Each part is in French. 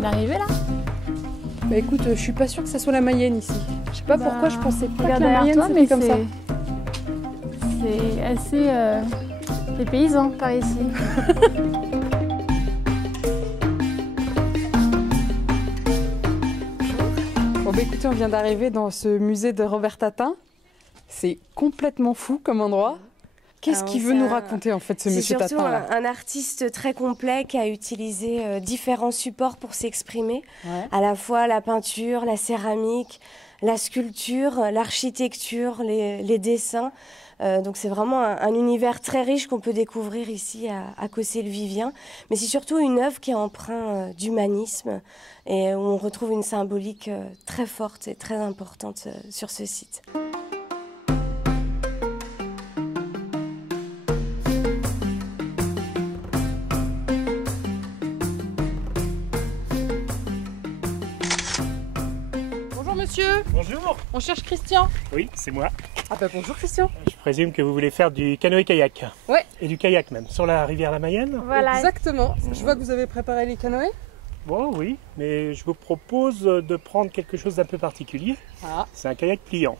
bien arrivé là? Bah écoute, je suis pas sûre que ça soit la Mayenne ici. Je sais pas pourquoi je pensais pas que la Regarde Mayenne derrière toi, c'était mais comme ça. c'est assez dépaysant par ici. Bon bah écoutez, on vient d'arriver dans ce musée de Robert Tatin. C'est complètement fou comme endroit. Qu'est-ce qu'il veut nous raconter en fait ce monsieur Tatin? C'est surtout un artiste très complet qui a utilisé différents supports pour s'exprimer. Ouais. À la fois la peinture, la céramique, la sculpture, l'architecture, les dessins. Donc c'est vraiment un univers très riche qu'on peut découvrir ici à Cossé-le-Vivien. Mais c'est surtout une œuvre qui est empreinte d'humanisme et où on retrouve une symbolique très forte et très importante sur ce site. Bonjour monsieur, Bonjour. on cherche Christian. Oui, c'est moi. Ah bah bonjour Christian. Je présume que vous voulez faire du canoë-kayak. Ouais. Et du kayak même, sur la rivière la Mayenne. Voilà. Exactement. Je vois que vous avez préparé les canoës. Bon, oui, mais je vous propose de prendre quelque chose d'un peu particulier. Ah, C'est un kayak pliant.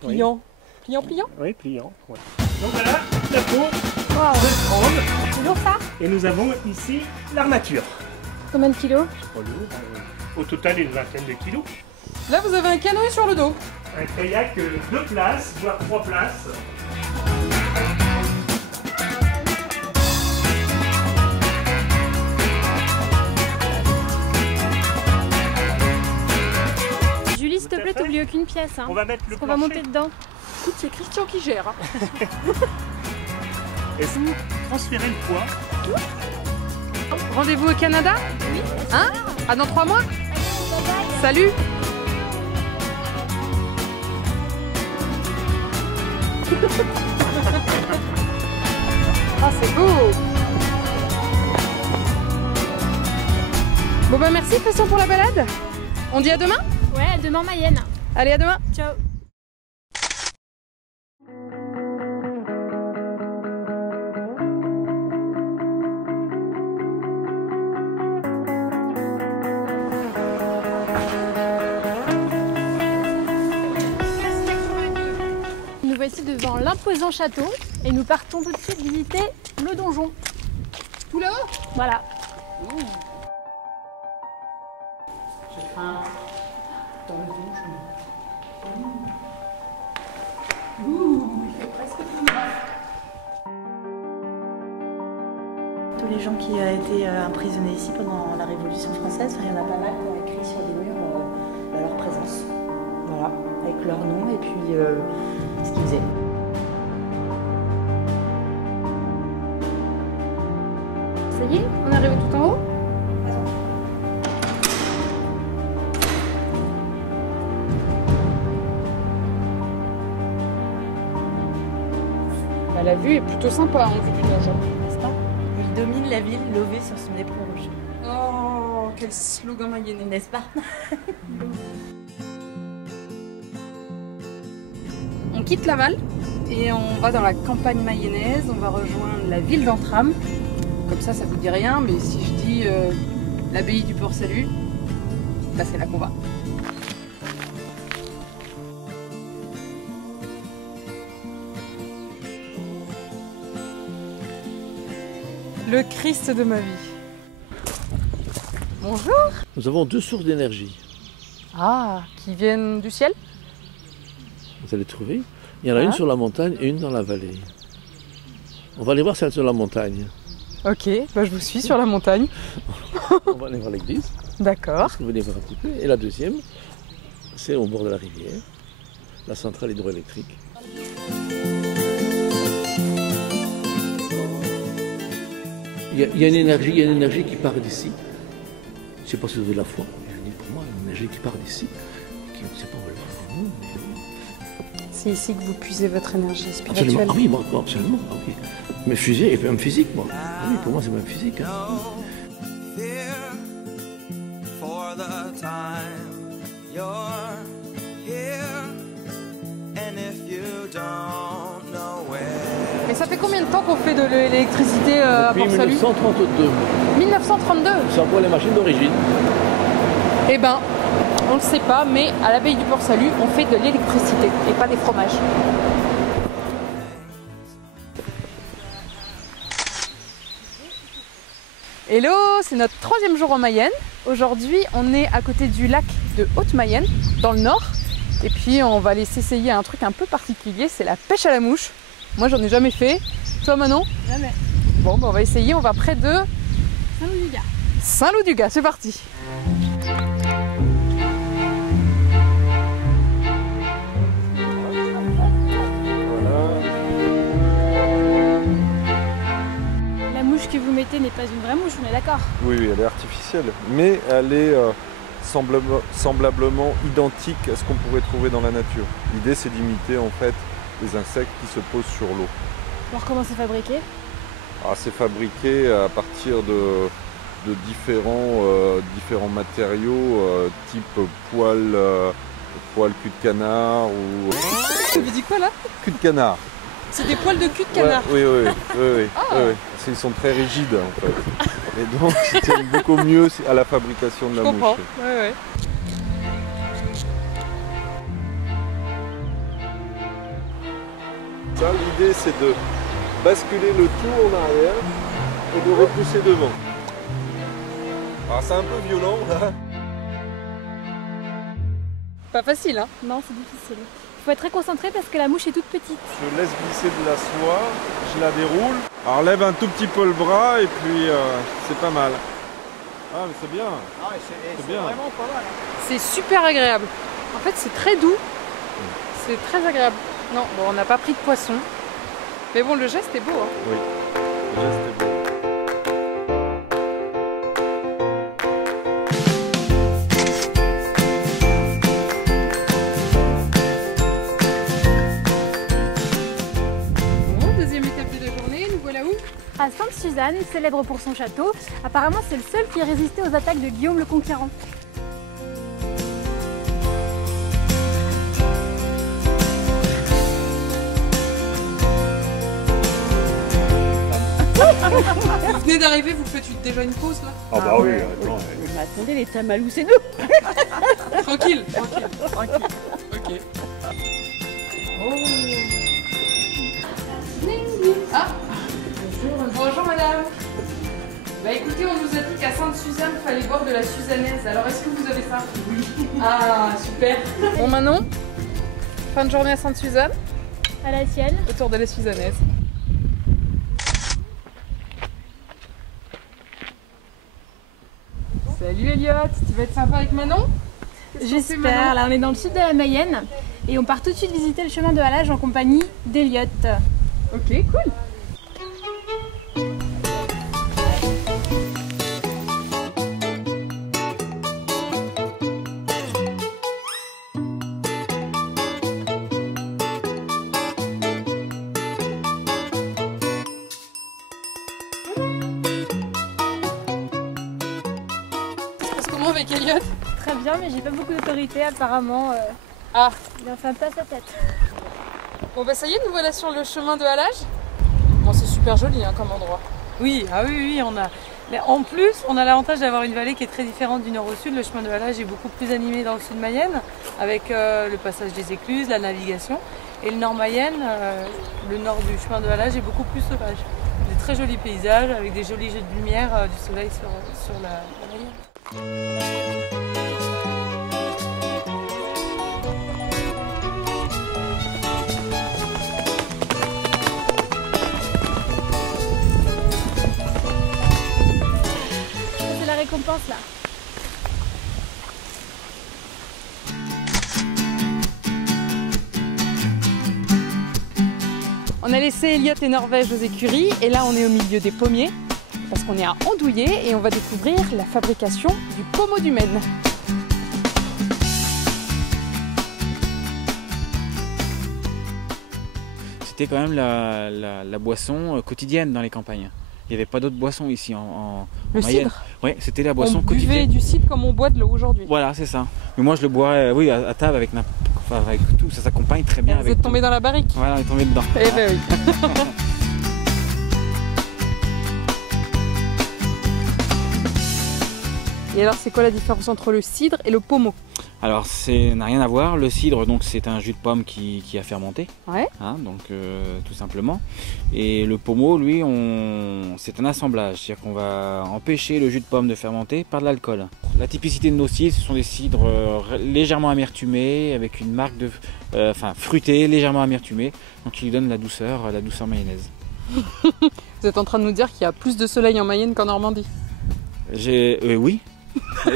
pliant. Pliant, pliant. Oui, pliant. Ouais. Donc voilà, la peau Wow. de grande. C'est lourd ça? Et nous avons ici l'armature. Combien de kilos? Pas lourd. Au total, une vingtaine de kilos. Là vous avez un canoë sur le dos. Un kayak 2 places, voire 3 places. Julie, s'il te plaît, t'oublies aucune pièce. Hein. On va mettre le On va monter dedans. Écoute, c'est Christian qui gère. Hein. Et vous transférez le poids. Rendez-vous au Canada? Oui. Hein? Ah, dans 3 mois? Salut! Ah, c'est beau! Bon bah merci Christian pour la balade. On dit à demain? Ouais, à demain Mayenne. Allez, à demain! Ciao. Nous voici devant l'imposant château et nous partons tout de suite visiter le donjon. Tout là-haut? Voilà. Dans le donjon. Tous les gens qui ont été emprisonnés ici pendant la Révolution française, il y en a pas mal qui ont écrit sur des murs leur présence. Voilà, avec leur nom et puis ce qu'ils faisaient. Ça y est, on est arrivé tout en haut? Bah, la vue est plutôt sympa en vue du donjon. N'est-ce pas? Il domine la ville levée sur son éperon rouge. Oh, quel slogan mayennais. N'est-ce pas? On quitte Laval et on va dans la campagne mayonnaise, on va rejoindre la ville d'Antram. Comme ça vous dit rien, mais si je dis l'abbaye du Port-Salut, bah c'est là qu'on va. Le Christ de ma vie. Bonjour. Nous avons 2 sources d'énergie. Ah, qui viennent du ciel? Vous allez trouver. Il y en a une sur la montagne et une dans la vallée. On va aller voir celle sur la montagne. Ok, bah je vous suis sur la montagne. On va aller voir l'église. D'accord. Vous venez voir un petit peu. Et la deuxième, c'est au bord de la rivière, la centrale hydroélectrique. Il y a une énergie qui part d'ici. Je ne sais pas si vous avez la foi. Je dis pour moi, une énergie qui part d'ici, qui ne sait pas où elle va vraiment. C'est ici que vous puisez votre énergie spirituelle. Absolument. Ah oui, moi, absolument. Ah oui. Mais fusée et même physique, moi. Ah oui, pour moi, c'est même physique. Hein. Mais Ça fait combien de temps qu'on fait de l'électricité à Depuis Port-Salut? 1932. 1932. C'est encore les machines d'origine. Eh ben, on le sait pas, mais à l'abbaye du Port-Salut, on fait de l'électricité et pas des fromages. Hello, c'est notre 3e jour en Mayenne. Aujourd'hui, on est à côté du lac de Haute-Mayenne, dans le nord. Et puis, on va aller s'essayer à un truc un peu particulier, c'est la pêche à la mouche. Moi, j'en ai jamais fait. Toi, Manon? Jamais. Bon, ben, on va essayer, on va près de Saint-Loup-du-Gard. Saint-Loup-du-Gard, c'est parti. La mouche que vous mettez n'est pas une vraie mouche, on est d'accord? Oui, oui, elle est artificielle, mais elle est semblablement identique à ce qu'on pourrait trouver dans la nature. L'idée, c'est d'imiter en fait les insectes qui se posent sur l'eau. Alors comment c'est fabriqué? C'est fabriqué à partir de différents matériaux, type poil cul de canard ou... Tu me dis quoi là? Cul de canard. C'est des poils de cul de canard. Ouais, oui. Ils sont très rigides en fait. Et donc ils tiennent beaucoup mieux à la fabrication de la Je comprends. mouche. Ouais. Ça, l'idée c'est de basculer le tout en arrière et de repousser devant. Alors c'est un peu violent. Pas facile, hein? Non, c'est difficile. Il faut être très concentré parce que la mouche est toute petite. Je laisse glisser de la soie, je la déroule. Alors lève un tout petit peu le bras et puis c'est pas mal. Ah mais c'est bien. C'est bien. Vraiment pas mal. C'est super agréable. En fait, c'est très doux. C'est très agréable. Non, bon, on n'a pas pris de poisson. Mais bon, le geste est beau. Hein. Oui, le geste est beau. Bon, deuxième étape de la journée, nous voilà où? À Sainte-Suzanne, célèbre pour son château, apparemment c'est le seul qui a résisté aux attaques de Guillaume le Conquérant. Vous venez d'arriver, vous faites déjà une pause là? Ah bah oui, attends. Mais attendez, les tamalous, c'est nous. Tranquille. Ok. Ah, bonjour madame. Bah écoutez, on nous a dit qu'à Sainte-Suzanne, il fallait boire de la suzanaise. Alors est-ce que vous avez ça? Oui. Ah, super. Bon Manon, fin de journée à Sainte-Suzanne, À la tienne. autour de la suzanaise. Salut Elliot, tu vas être sympa avec Manon? J'espère. Là on est dans le sud de la Mayenne et on part tout de suite visiter le chemin de halage en compagnie d'Elliot. Ok, cool. Comment avec Elliot? Très bien, mais j'ai pas beaucoup d'autorité apparemment. Ah, Il en fait un peu à sa tête. bon bah ça y est, nous voilà sur le chemin de halage. Bon, c'est super joli hein, comme endroit. Oui, on a. Mais en plus, on a l'avantage d'avoir une vallée qui est très différente du nord au sud. Le chemin de halage est beaucoup plus animé dans le sud Mayenne, avec le passage des écluses, la navigation. Et le nord Mayenne, le nord du chemin de halage est beaucoup plus sauvage. Des très jolis paysages avec des jolis jeux de lumière du soleil sur la Mayenne. C'est la récompense là. On a laissé Elliot et Norvège aux écuries et là on est au milieu des pommiers parce qu'on est à Andouillé et on va découvrir la fabrication du pommeau du Maine. C'était quand même la boisson quotidienne dans les campagnes. Il n'y avait pas d'autre boisson ici en Mayenne. Cidre. Oui, c'était la boisson On buvait quotidienne. du cidre comme on boit de l'eau aujourd'hui. Voilà, c'est ça. Mais moi je le bois oui, à table avec tout, ça s'accompagne très bien Vous avec êtes tombé tout. dans la barrique. Voilà, on est tombé dedans. Eh ben oui. Et alors c'est quoi la différence entre le cidre et le pommeau? Alors ça n'a rien à voir, le cidre donc c'est un jus de pomme qui a fermenté, ouais. Hein, donc tout simplement. Et le pommeau lui c'est un assemblage, c'est-à-dire qu'on va empêcher le jus de pomme de fermenter par de l'alcool. La typicité de nos cidres, ce sont des cidres légèrement amertumés, avec une marque de fruitée, légèrement amertumée, donc qui lui donne la douceur mayonnaise. Vous êtes en train de nous dire qu'il y a plus de soleil en Mayenne qu'en Normandie? Oui.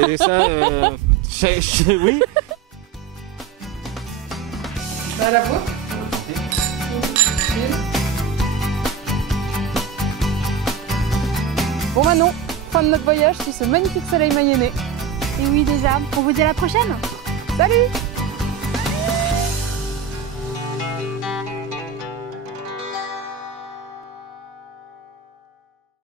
Et ça, oui. À la voix. Bon Manon, fin de notre voyage sous ce magnifique soleil mayennais. Et oui déjà, on vous dit à la prochaine. Salut!